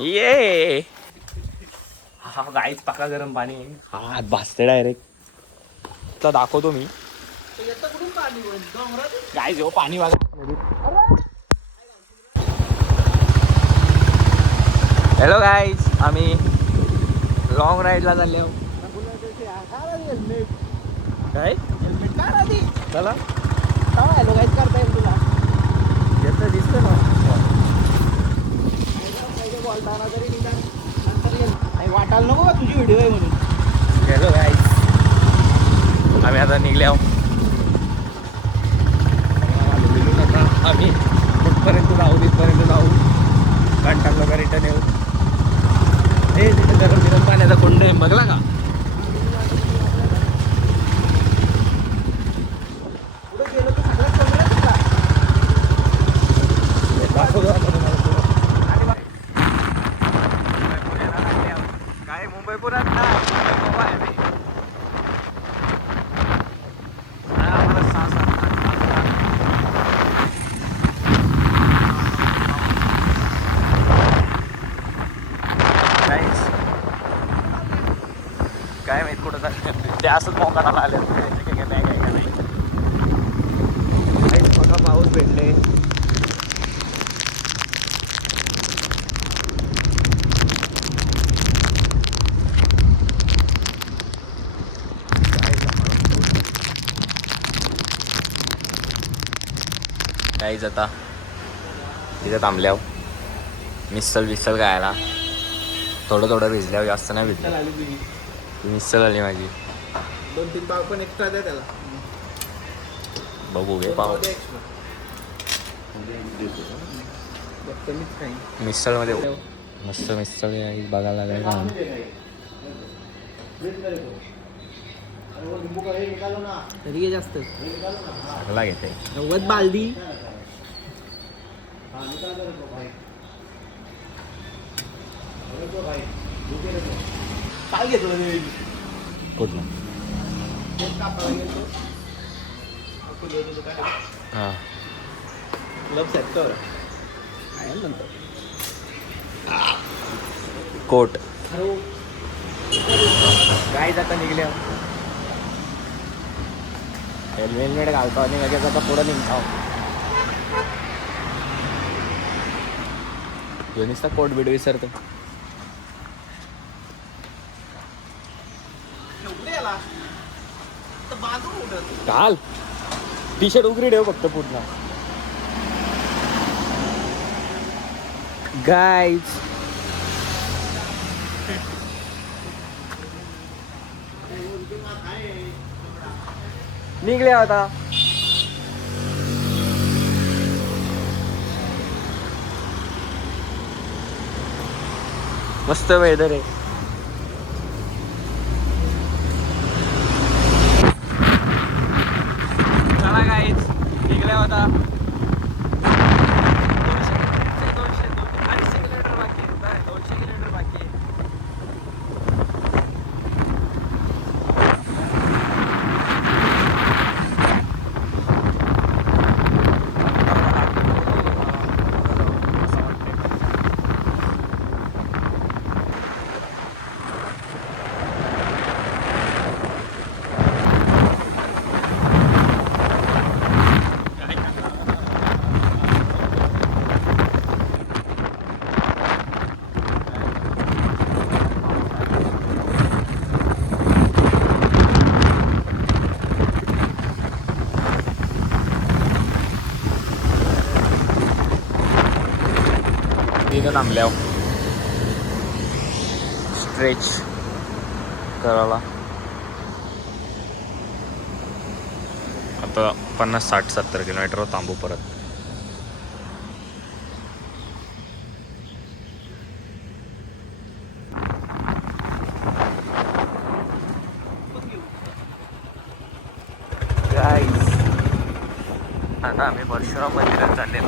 ये हा गाईच पाका गरम पाणी हा भासते डायरेक्ट तर दाखवतो मी गाय जेव्हा पाणी वागा. हॅलो गाईज आम्ही लॉंग राईडला चालले आहोत. काय चला हॅलो गाईज करता येईल तुला येतं दिसतं ना बोलताना तरी निदान नंतर वाटायला नको का तुझी व्हिडिओ आहे म्हणून. हॅलो गाईज आम्ही आता निघले आहोत. आम्ही कुठपर्यंत जाऊ तिथपर्यंत जाऊ घंटा का रिटर्न येऊ. हे तिथे गरम पाण्याचा कुंड आहे बघला का. पुढे गेलो तर सगळ्यात चांगला काय मुंबई पुण्यात ना आम्हाला 6-7 काय माहित कुठं चाललं ते असंच मोकाणाला आले नाही बघा पाऊस भेटले. काहीच आता तिथं थांबल्यावर मिसल खायला थोडं भिजल्यावर जास्त नाही भिजलं. आली तुझी मिसल आली माझी 2-3 पाव पण एक्स्ट्रा द्या त्याला. बघू घे पाव कमीच काही मिसळ मध्ये मस्त मिसळ आहे बघायला लागेल का तरी जास्त चांगला घेते 90 बालदी काय घेतो कुठलं हां क्लब सेक्टर नंतर कोट काय आता निघले हेल्मेट घालतो आणि लगेच आता पुढं निघतो. नुसता कोट बीट विसरतो. घाल टी शर्ट उघडी ठेव फक्त पूर्ण. गाईज निघले आता मस्त वेदर आहे. चला गाईज निघल्या होता 200 किलोमीटर बाकी आहे 200 किलोमीटर बाकी आहे. इथं थांबल्यावर स्ट्रेच करायला आता 50-60-70 किलोमीटर थांबू परत. आता आम्ही परशुराम मंदिरात चालले.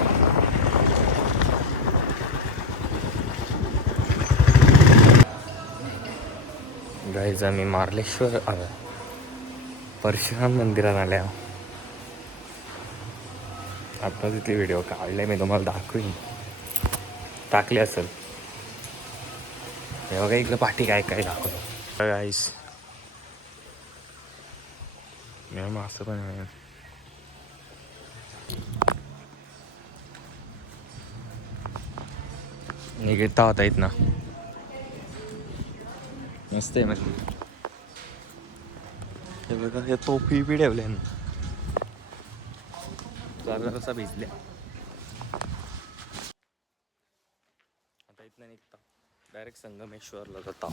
गाईज आम्ही मार्लेश्वर परशुराम मंदिरात आल्या. आता तिथे व्हिडिओ काढले मी तुम्हाला दाखवीन टाकले असेल. हे बघा इकडे पाठी काय काय दाखवतो गाईस. असं पण आहे. निघता होता येत ना. मस्त आहे म्हणजे. हे बघा हे टोपी बी ठेवले ना. कसा भिजल्या. आता इथनं निघता डायरेक्ट संगमेश्वरला जाता.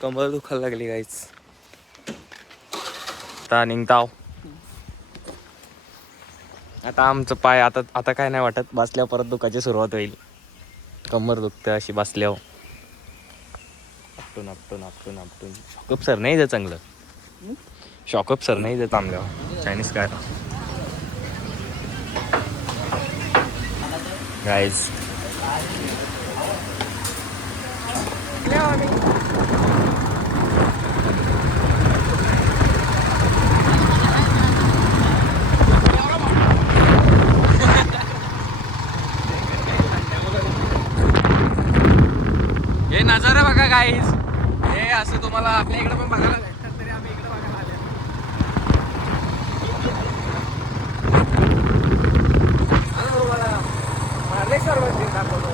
कमर दुखायला लागली काहीच. आता निघताव. आता आमचं पाय आता काय नाही वाटत. बसल्यावर परत दुखायची सुरुवात होईल. कमर दुखते अशी बसल्यावर. आपटून शॉकअप सर नाही द्या चांगलं. शॉकअप सर नाही देत आमल्यावर. चायनीज काय गाईज. हे नजारा बघा गाईज. हे असं तुम्हाला आपल्या इकडे पण बघायला भेटतात. तरी आम्ही इकडे बघायला आले. मार्लेश्वर मंदिर दाखवतो.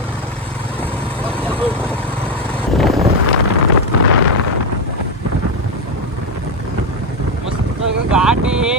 मस्त घाट आहे.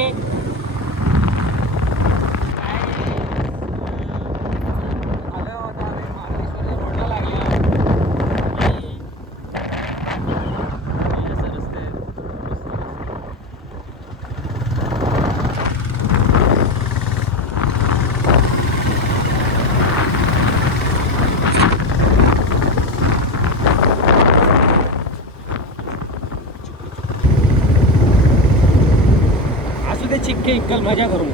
चिक्के इक्कल मजा करू.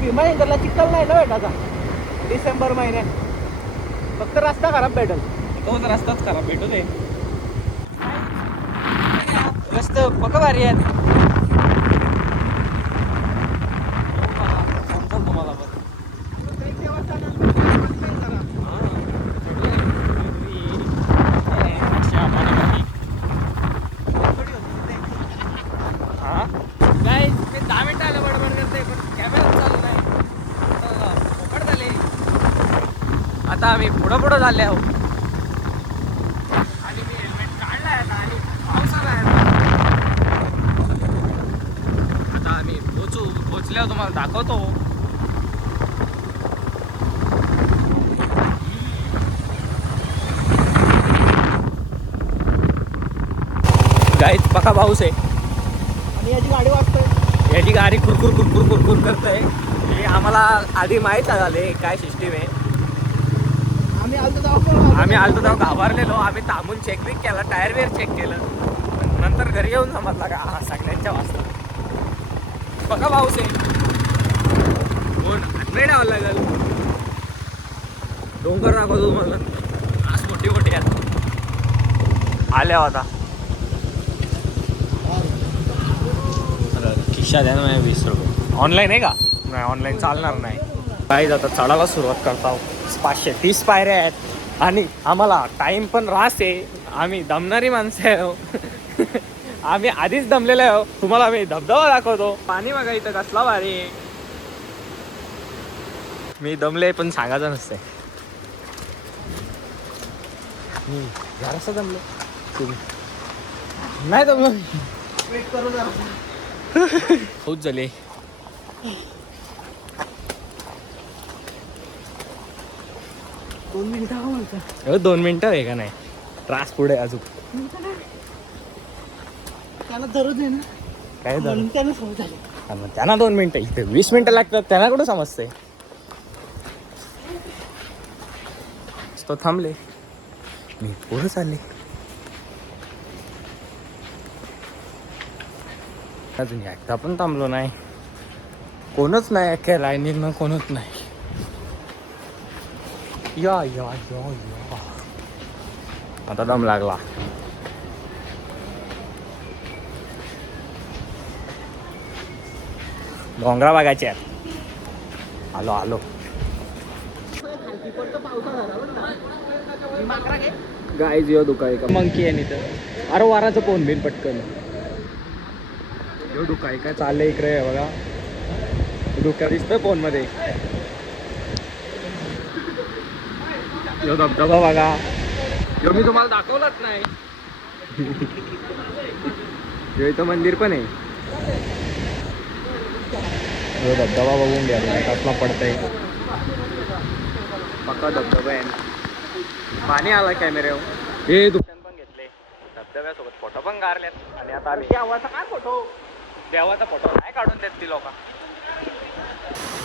भीमाशंकरला चिक्कल नाही ना भेटायचा डिसेंबर महिन्यात. फक्त रस्ता खराब भेटेल. तोच रस्ताच खराब भेटू दे. रस्ते पक्का भारी आहेत. तुम्हाला पण आता आम्ही पुढं झाले आहोत. आणि मी हेल्मेट काढलाय आणि पाऊस आलाय. आता आम्ही पोचल्यावर तुम्हाला दाखवतो. गाईच पका पाऊस आहे. आणि याची गाडी वाजतोय. याची गाडी कुरकुर करतोय. हे आम्हाला आधी माहीत झाले काय सिस्टीम आहे. आम्ही आलतो तेव्हा घाबरलेलो. आम्ही थांबून चेक बी केला. टायर वेअर चेक केलं. नंतर घरी येऊन समजला का हा सगळ्यांच्या वाजता. बघा पाऊस आहे. ट्रेन यावं लागेल. डोंगर दाखवतो तुम्हाला. आज मोठी आहेत. आल्या होता खिशा द्या ना 20 रुपये. ऑनलाईन आहे का? नाही ऑनलाईन चालणार नाही. काही जाता चढायला सुरुवात करता. 530 पायऱ्या आहेत आणि आम्हाला टाइम पण रास आहे. आम्ही दमणारी माणसं आहे. आम्ही आधीच दमलेलो आहे. तुम्हाला मी धबधबा दाखवतो. पाणी बघा इथं कसला भारी. मी दमले पण सांगायचं नसतंय. जरासं दमले नाही दमलो. वेट करू जरा. खूप झाले. 2 मिनिटं 2 मिनिटं आहे का नाही. त्रास पुढे अजून त्याला दररोज आहे ना. काय म्हणून त्यानं समज झाली. त्यांना 2 मिनिटं इथे 20 मिनिटं लागतात. त्यांना कुठं समजतंय. तो थांबले. मी पुढे चालले. अजून एकदा पण थांबलो नाही. कोणच नाही. अख्ख्या लाईनीनं कोणच नाही. या आता दम लागला. डोंगरा बघायचे आहेत. आलो आलो. गाय जिओ दुकाय का मंकी आहे इथं. अरे वाराचं पोन बिन पटकन यो दुकाय काय चाललंय इकडे बघा. दुका दिसतोय फोन मध्ये. यो धबधबा बघा. यो मी तुम्हाला दाखवलाच नाही. यो इथं मंदिर पण आहे. यो धबधबा बघून घ्या कसला पडतंय. पक्का धबधबा आहे. पाणी आलं कॅमेऱ्यावर. हे दुकान पण घेतले धबधब्यासोबत फोटो पण काढलेत. आणि आता आम्ही देवाचा काय फोटो. देवाचा फोटो काय काढून देत ती लोक.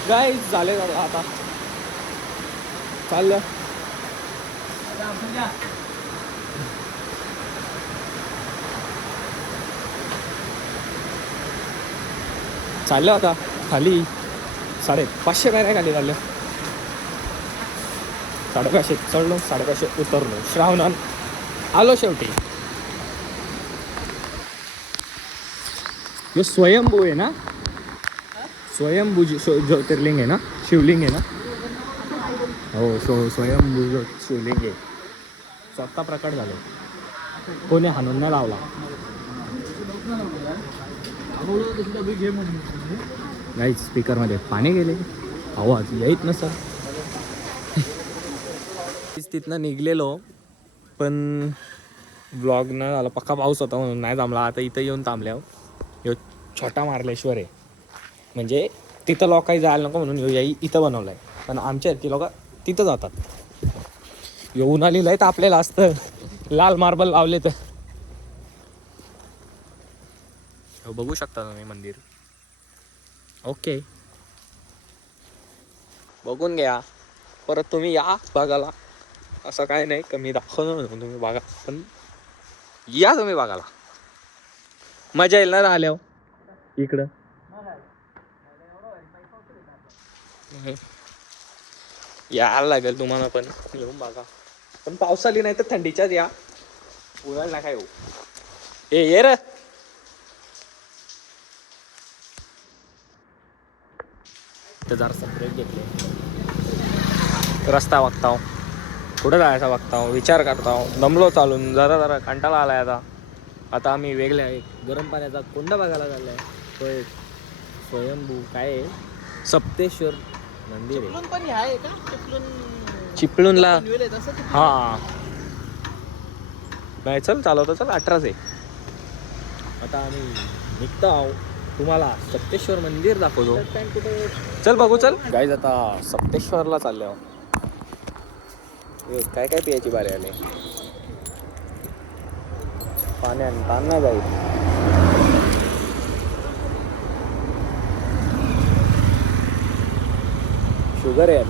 गाईज झाले आता चाललं. चाललं आता खाली. 550 पायऱ्या खाली चालल्या. 550 चढलो 550 उतरलो. श्रावणान आलो शेवटी. यो स्वयंभू आहे ना. स्वयंभू ज्योतिर्लिंग आहे ना. शिवलिंग आहे ना. हो स्वयंभू शिवलिंग आहे. स्वतः प्रकट झालो. कोणी हाणून नाही लावला. नाही स्पीकरमध्ये पाणी गेले. आवाज येत नसं. तिथनं निघलेलो पण ब्लॉग न झाला. पक्का पाऊस होता म्हणून नाही थांबला. आता इथं येऊन थांबल्यावर यो छोटा मार्लेश्वर आहे. म्हणजे तिथं लोक काही जायला नको म्हणून यो इथं बनवलं आहे. पण आमच्या ती लोक तिथं जातात. येऊन आलेलं आहे तर आपल्याला असतं लाल मार्बल लावले तर. बघू शकता तुम्ही मंदिर. ओके बघून घ्या. परत तुम्ही या बघायला. असं काय नाही कमी दाखवतो म्हणून तुम्ही बघा. पण या तुम्ही बघायला. मजा येईल ना राहिल्यावर इकडं. यायला लागेल तुम्हाला पण येऊन बघा. पण पावसाली नाही तर थंडीच्याच या. उन्हाळ्यात नका येऊ. ये रे. जरा ब्रेक घेतले. रस्ता बघताव. कुठं जायचा बघताव. विचार करताव. दमलो चालून. जरा कंटाळा आलाय आता. आता आम्ही वेगळ्या एक गरम पाण्याचा कुंड बघायला झालाय. तो एक स्वयंभू काय आहे. सप्तेश्वर मंदिर आहे. चिपळूणला. हा नाही चल चालवतो चल. 18 आहे. आता आम्ही निघतो आहो. तुम्हाला सप्तेश्वर मंदिर दाखवतो. चल बघू चल. गाईज आता सप्तेश्वरला चालले आहो. काय काय पियाची बारी आली. पाण्यान ताण नाही जाईल. शुगर आहे.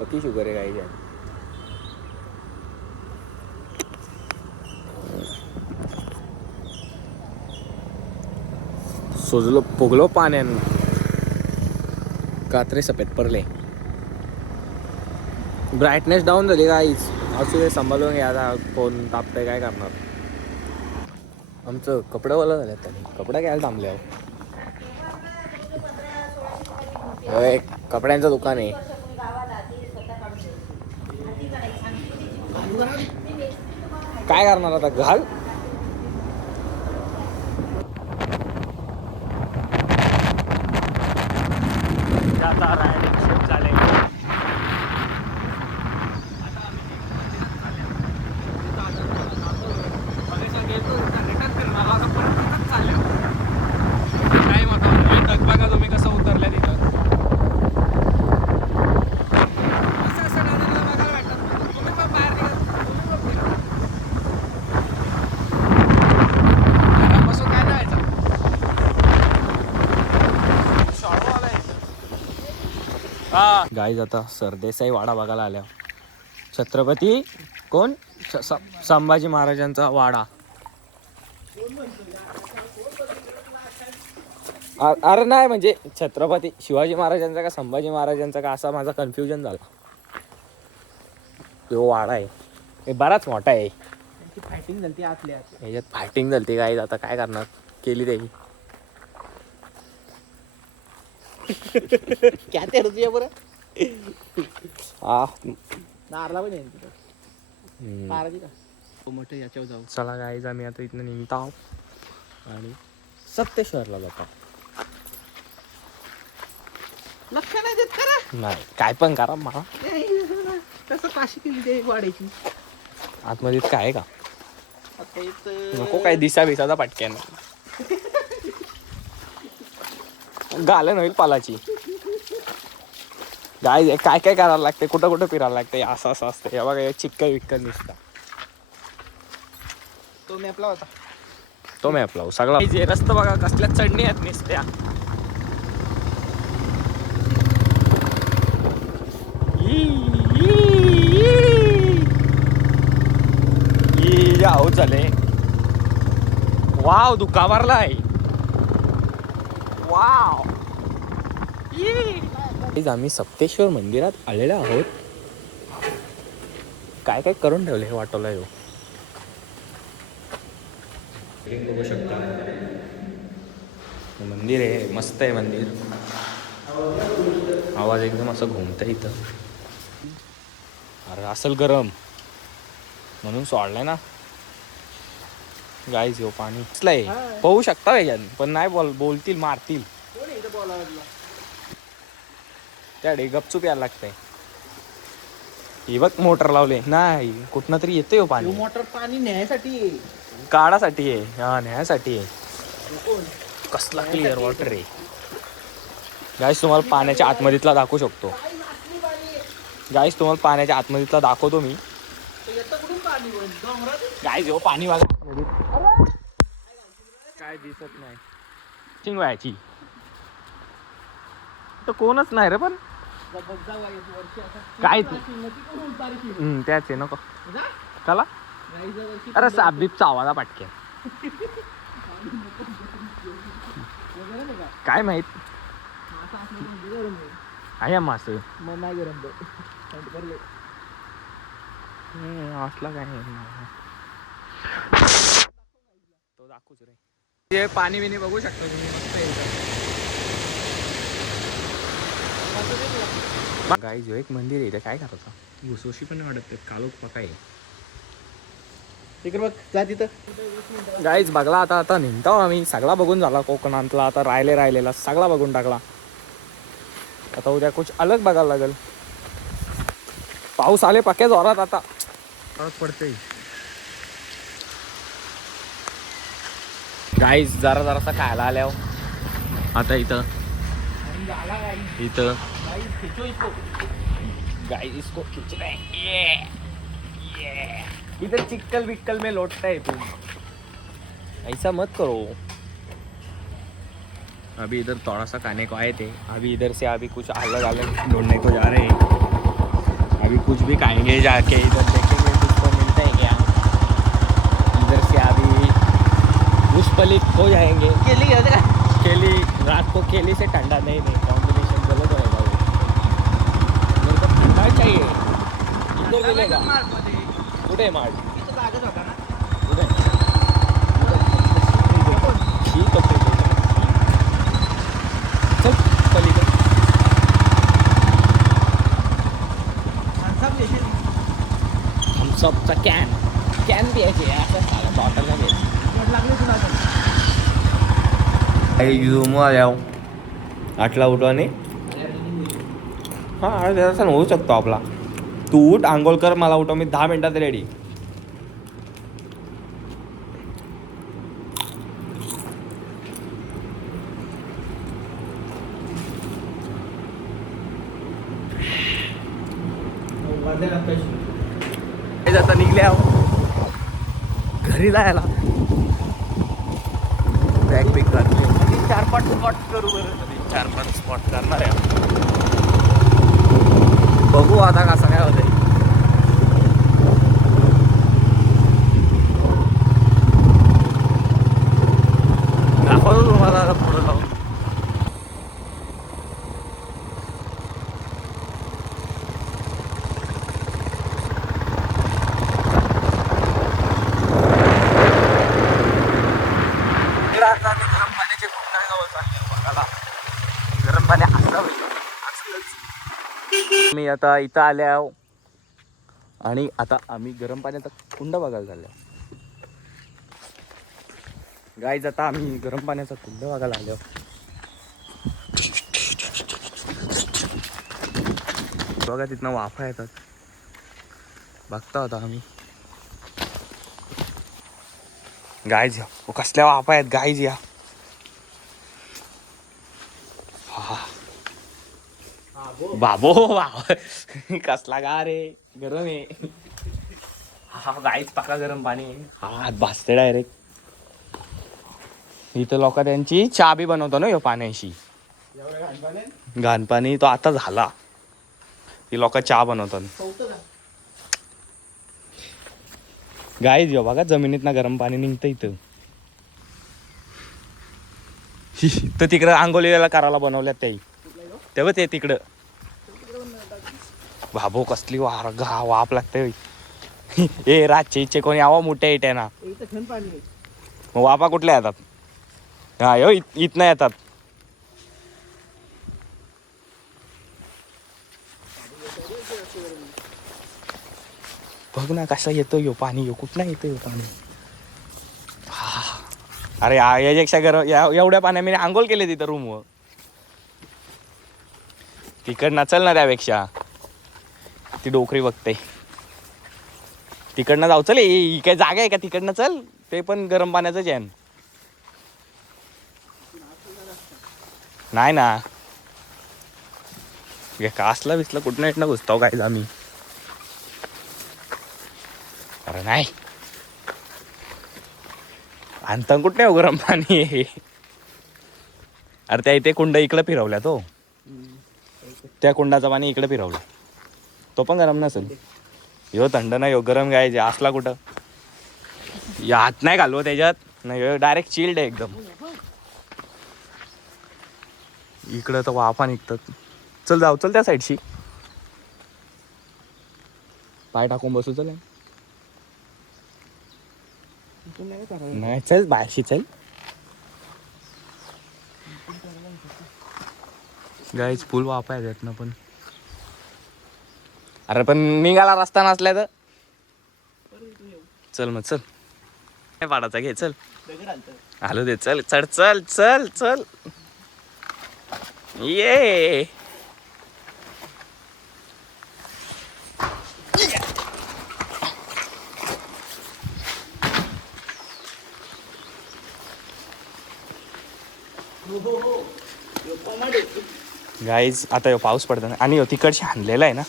पती शुगर आहे काही. सोजलो पोगलो पाण्यान. कात्रे सफेद पडले. ब्राईटनेस डाऊन झाली गाईच. असू दे सांभाळून घ्या. आता फोन तापतंय काय करणार. आमचं कपड्यावाला झालं त्याने. कपडा घ्यायला थांबले. एक कपड्यांचं दुकान आहे. काय करणार आता घाल. बघा तुम्ही कसं उतरल्या तिथं. गाईज आता सरदेसाई वाडा बघायला आल्या. छत्रपती कोण संभाजी महाराजांचा वाडा. अरे नाही म्हणजे छत्रपती शिवाजी महाराजांचा का संभाजी महाराजांचा का असा माझा कन्फ्युजन झाला. तो वाडा आहे. हे बराच मोठा आहे. ती फायटिंग झाली आतल्या आत. याच्यात फायटिंग झाली काय आता काय करणार केली त्याची. क्या ते तुझ्या बरं हा नारला पण येईल नाराजी का मोठं याच्यावर जाऊ. चला गाईज आम्ही आता इथनं निघतो आहोत आणि सप्तेश्वरला जातो. लक्ष नाही देत करा नाही काय पण करा मला. कसं काशी केली ते वाढायची आतमध्ये काय आहे का आता इथं नको काय दिसा बिसाचा पटक्यान घालन होईल पालाची. गाय काय काय करायला लागते कुठं कुठं फिरायला लागते असं असं असतं. हे बघा चिक्कल विक्कल निसता तो मॅपला होता तो मॅप लावू सगळा. जे रस्ता बघा कसल्या चढणी आहेत निसत्या. आहो झाले वाव दुखावरलाय वाव. आम्ही सप्तेश्वर मंदिरात आलेलो आहोत. काय काय करून ठेवले हे वाटवलं हो. बघू शकता मंदिर आहे मस्त आहे मंदिर. आवाज एकदम असं घुमतंय इथं. अरे असल गरम म्हणून सोडलाय ना गाईज. हो पाणी असलंय पाहू शकता याच्यात पण नाही बोलतील मारतील. त्याडे गपचूप यायला लागतंय. ही बघ मोटर लावले नाही कुठनं तरी येते हो पाणी. मोटर पाणी न्यायसाठी काढासाठी आहे हा न्यायसाठी आहे. कसला क्लिअर वॉटर आहे गाईस. तुम्हाला पाण्याच्या आतमधीतला दाखवू शकतो गाईस. तुम्हाला पाण्याच्या आतमधीतला दाखवतो मी गाईस. हो पाणी बघा काय दिसत नाही. चिंगवायची तर कोणच नाही रे पण काय त्याच आहे नको चला. अरे साबदीपचा आवाज पाटके काय माहित आहे मास असला काय तो दाखवूच रे. पाणी बिनी बघू शकतो तुम्ही मस्त गाई जो एक मंदिर आहे इथे काय करायचं घुसोशी पण वाटत कालोख पकाय तिकडे बघ जा तिथं. गाईज बघला आता निघतो आम्ही. सगळा बघून झाला कोकणातला. आता राहिलेला सगळा बघून टाकला. आता उद्या कुछ अलग बघायला लागेल. पाऊस आले पक्या जोरात आता फरक पडते. गाईज जरासा खायला आल्यावर आता इथं गाइस इसको खींच रहे हैं. ये इधर चिक्कल विक्कल में लौटता है तुम. ऐसा मत करो. अभी इधर थोड़ा सा खाने को आए थे. अभी इधर से अभी कुछ अलग अलग ढूंढने को जा रहे हैं. अभी कुछ भी खाएंगे जाके. इधर देखेंगे कुछ तो मिलता है क्या. इधर से अभी मुस्पलिक हो जाएंगे. केली रात को केली से ठंडा नहीं कॉम्बिनेशन गलत रहेगा वो. मेरे को ठंडा चाहिए. इधर मिलेगा कुठे मार्ट कुठे ठीक आहे चल पलीकडे. हम सबचा कॅन प्यायचे असं साला बॉटल नाही घ्यायची. आठला उठवाने हा अर्धा होऊ शकतो आपला. तू उठ आंघोळ कर मला उठव मी 10 मिनिटात रेडी. आता निघले घरी जायला. बॅग बिग लागली. 4-5 स्पॉट करू बरं. 4-5 स्पॉट करणार आहे. बघू आता कसं काय होतंय. दाखवतो तुम्हाला आता पुढं जाऊन. आता इथं आल्या आणि आता आम्ही गरम पाण्याचा कुंड बघायला चाललो. गाईज आता आम्ही गरम पाण्याचा कुंड बघायला आलो. बघा तिथनं वाफा येतात, बघता होता आम्ही. गाईज कसल्या वाफा आहेत गाईज या. बाबो बाबा कसला गा रे, गरम आहे. हा गाईच पाका गरम पाणी. हात भाजते डायरेक्ट. इथं लोक त्यांची चहा बी बनवतो ना ह्यो पाण्याशी. घाण पाणी तो आता झाला, ती लोक चहा बनवतात. गाईज यो बघा जमिनीत ना गरम पाणी निघतं इथं. तर तिकडं आंघोळीला करायला बनवल्यात त्याही तेव्हा ते तिकडं. बाबो कसली वाप लागते. ए रातचे इच्छे कोणी आवा मोठ्या इट्याना मग वापा कुठल्या येतात. हा यो इथनं येतात. बघ ना कसा येतो यो पाणी, यो कुठला येतो यो पाणी. अरे याच्यापेक्षा गरम एवढ्या पाण्या मी आंघोळ केले तिथं रूमवर. तिकडनं चल ना, त्यापेक्षा ती डोकरी बघते. तिकडनं जाऊ चल. ही काय जागा आहे का, तिकडनं चल. ते पण गरम पाण्याचंच आहे. नाही ना कासला बिसला कुठं इथनं घुसताव काय आम्ही. अरे नाही आणता कुठे हो गरम पाणी आहे. अरे त्या इथे कुंड इकडं फिरवल्या तो, त्या कुंडाचं पाणी इकडे फिरवलं, तो पण गरम नसेल. ह्यो थंड नाही, ह्यो गरम गायचे असला कुठं. या हात नाही घालव त्याच्यात, नाही डायरेक्ट चिल्ड आहे एकदम. इकडं तर वाफा निघतात. चल जाऊ चल त्या साईडशी, पाय टाकून बसू चल. नाही चल बाहेरशी चल. गाईच फुल वाफा आहे त्यातनं पण. अरे पण निघाला रस्ता नसल्या तर चल मग चल. काय पाडायचा घे चल. आलो दे चल. चढ चल चल चल ये. गाईज आता पाऊस पडतो ना, आणि तिकडशी हाणलेला आहे ना.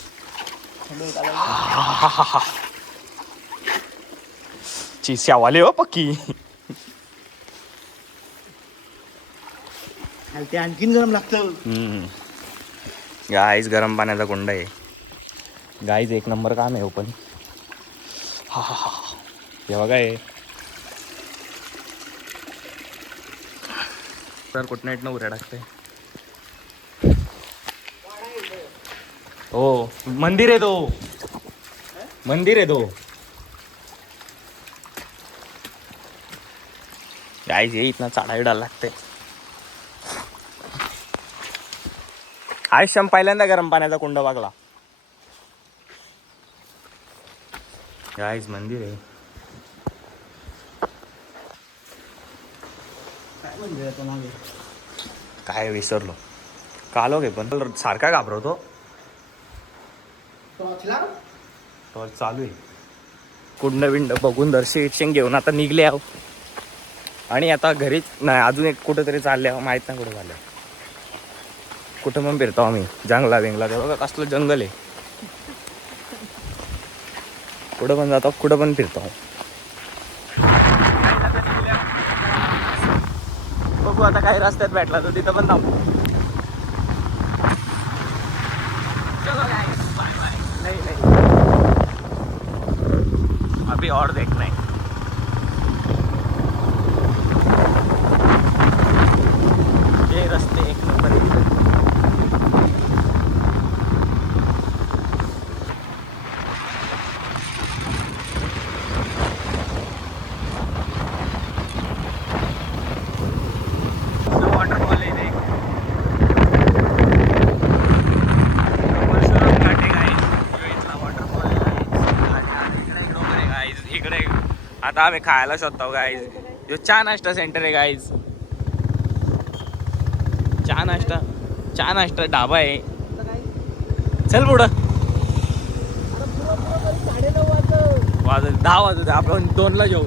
चिस्यावाले हो पक्की. ते आणखीन गरम लागतं. गाईज गरम पाण्याचा कुंड आहे. गाईज एक नंबर काम आहे ओपन. हा हा हा हे बघा हे तर कुठं इथनं उऱ्या टाकते. हो मंदिर आहे तो, मंदिर आहे तो. गाईज ये इथनं चढाई डाल लागते. आयुष्यात पहिल्यांदा गरम पाण्याचा कुंड बघला. गाईज मंदिर आहे. काय विसरलो कालो घे, पण सारखा घाबरवतो. टॉर्च चालू आहे. कुंड बिंड बघून दर्शन घेऊन आता निघले आहो. आणि आता घरीच नाही, अजून एक कुठंतरी चालले आहो, माहीत नाही कुठं झालं. कुठं पण फिरतो आम्ही, जंगला बिंगला. ते बघा कसलं जंगल आहे. कुठं पण जातो, कुठं पण फिरतो. बघू आता काही रस्त्यात भेटला तर तिथं पण थांबू. नहीं नहीं अभी और देखना है. ये रस्ते एक नंबर है. वाटरफॉल आहे. आता आम्ही खायला शोधतो गाईज. यो चहा नाश्ता सेंटर आहे गाईज. चहा नाश्ता ढाबा आहे. चल पुढं. 10 वाजत आपण 2ला जेऊ.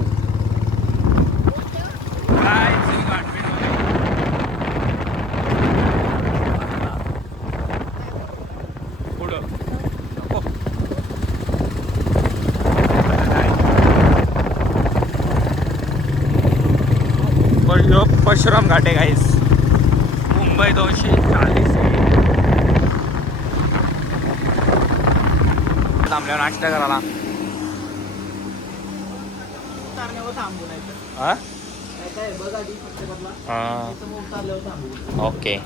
परशुराम घाट आहे गाईस. मुंबई 240. थांबल्यावर नाश्ता करायला. ओके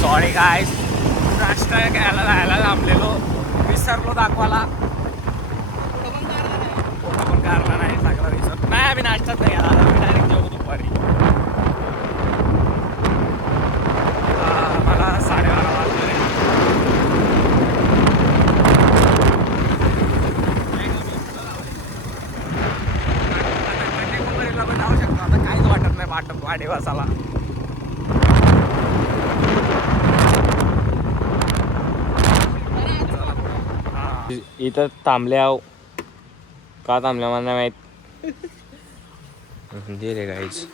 सॉरी गाईस, नाश्ता घ्यायला जायला थांबलेलो, विसरलो दाखवायला. पण कारला नाही सगळा विसर. नाही आम्ही नाश्ताच नाही घ्यायला, आम्ही डायरेक्ट जेवू दुपारी. मला 12:30 वाजले. कन्याकुमारीला पण जाऊ शकतो आता, काहीच वाटत नाही वाढदिवसाला. इथं थांबल्या का थांबल्या मला नाही माहित. दे रे गाईज.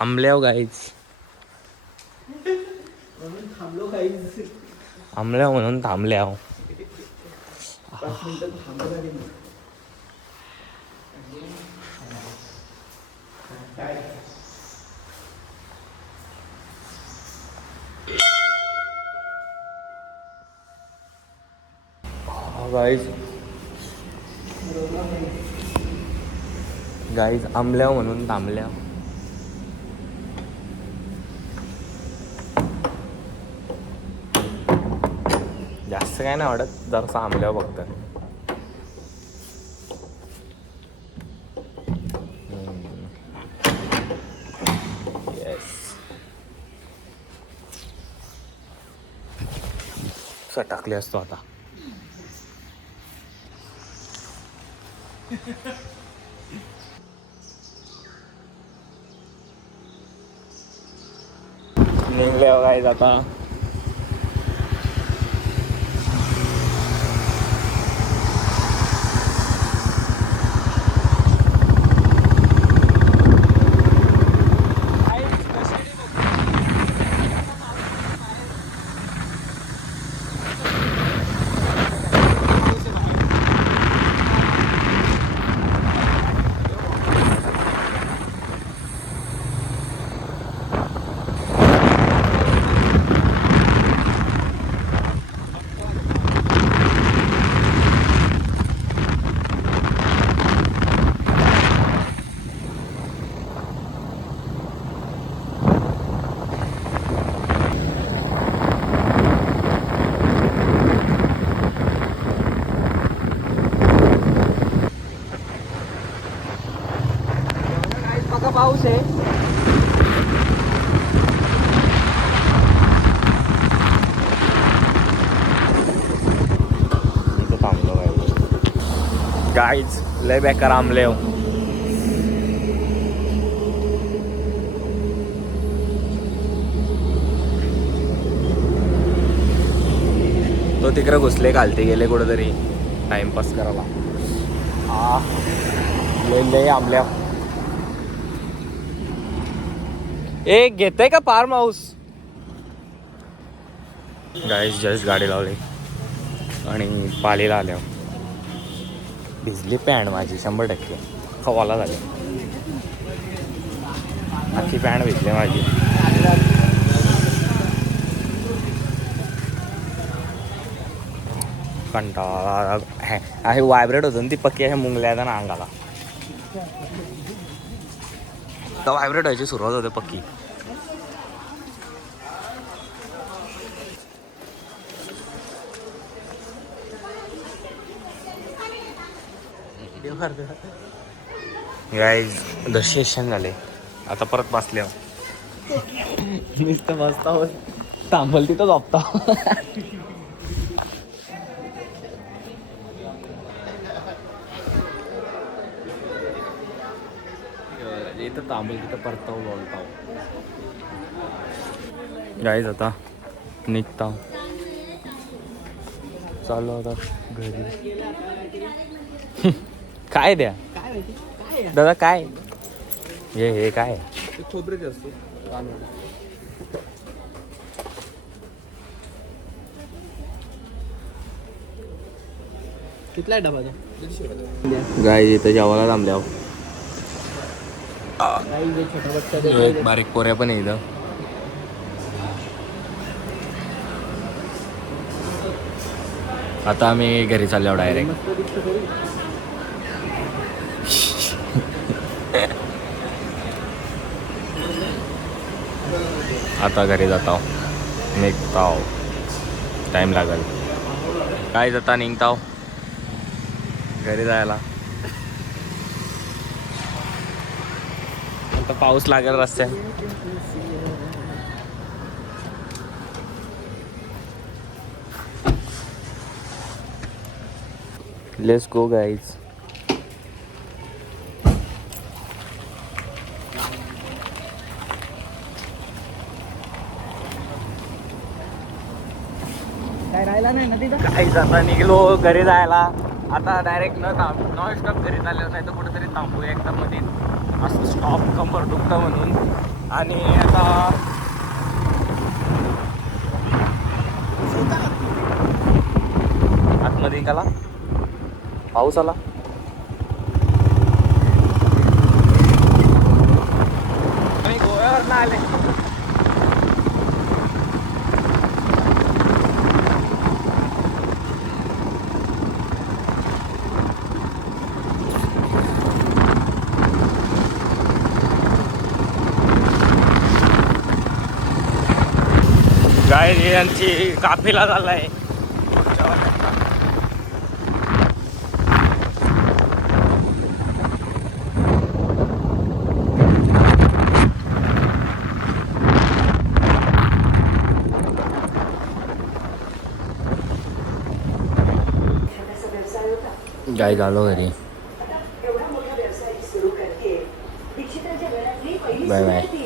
आंबल्याव गाईज, आंबल्याव म्हणून थांबल्याव. गाईज आंबल्याव म्हणून थांबल्याव. जास्त काय नाही वाटत, जरासं आंबल्याव फक्त. येस टाकले असतो आता. निघले काय आता. पाऊस आहे. इथं थांबलो गाईज. लय बेकार आंबले हो. तो तिकडे घुसले, घालते गेले कुठेतरी टाइमपास करायला. लय आंबल्या. एक घेतय का फार्म हाऊस. गाईज जस्ट गाडी लावली आणि पालीला आल्यावर भिजली पॅन्ट माझी 100%. खवाला झाली अख्खी पॅन्ट भिजली माझी. कंटाळा आहे. व्हायब्रेट होतं ती पक्की अशा मुंगल्या ना अंगाला. तर व्हायब्रेट व्हायची सुरुवात होते पक्की. गाईज दर्शन झाले, आता परत बसले. नुसतं बसता थांबल तिथं झोपता. जिथं थांबेल तिथं परताव बोलताव. गाईज आता निघता चालू होता घरी. काय द्या काय माहिती काय आहे? दादा काय हे काय ते खोबरेच असतो कितला आहे डबा तो? 150 गाय इथं जेवायला थांबल्या. छोटा बच्चा एक बारीक पोऱ्या पण आहे इथं. आता आम्ही घरी चाललो डायरेक्ट. मस्त दिसतो तरी. आता घरी जातो निघताव. टाइम लागेल काय जाता निघताव घरी जायला. आता पाऊस लागेल रस्त्यात. Let's go guys. काय राहिला नाही ना तिथं. काहीच आता निघलो घरी जायला. आता डायरेक्ट नॉन स्टॉप घरी चाललो नाही तर कुठेतरी थांबू एकदम मध्ये असं स्टॉप कंबर दुखतं म्हणून. आणि आता आतमध्ये निघाला पाऊस आला. आम्ही गोव्यावर ना आले. गाय यांची काफिला झालाय. गाय झालो घरी. Bye bye.